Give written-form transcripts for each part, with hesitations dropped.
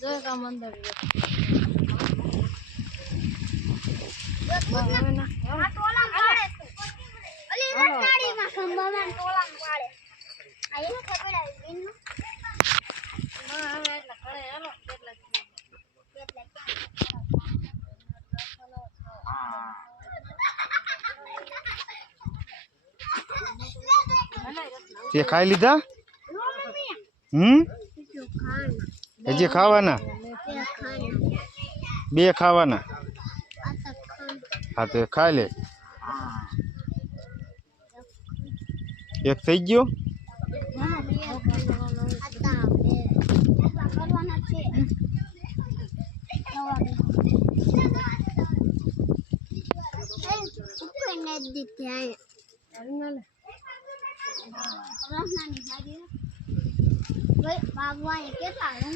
જોઈ કામ અંદર ये खाई लीधा हजी खावाना बे खावाना हाँ तो खा ले एक थी गयो बाबू आए के लाऊं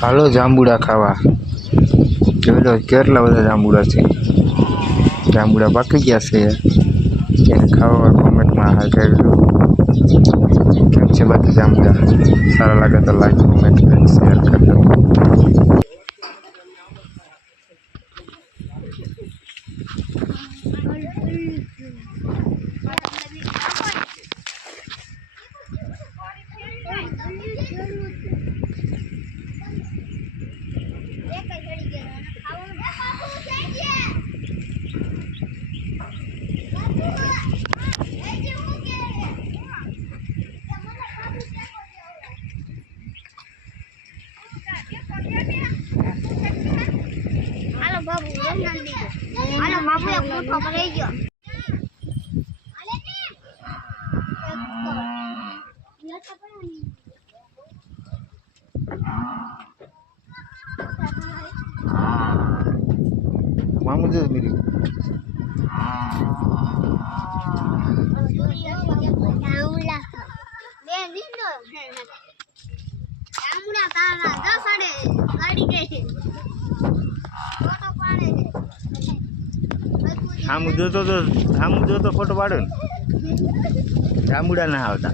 हालो जांबुड़ा खावा जो केटला बधा जांबुड़ा छे जांबुड़ा पाकी गया छे खावा कमेंट में हाल करजो केम छे बाकी जांबुड़ा सारा लागे तो लाइक कमेंट एंड शेयर करजो मामू दे मेरी हम जो तो फोटो पाड़ो जांबुड़ा ना आवता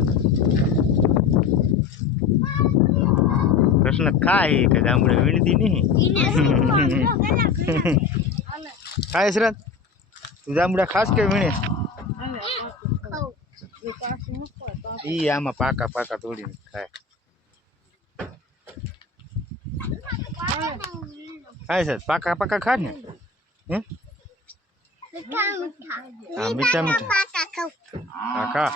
कृष्ण खाए के जांबुड़ा वीणती नहीं खाए शरद तू जांबुड़ा खास के वीणे ई आमा पाका पाका तोड़ी खाए खाए सर पाका पाका खा ने हैं मीठा मीठा पाका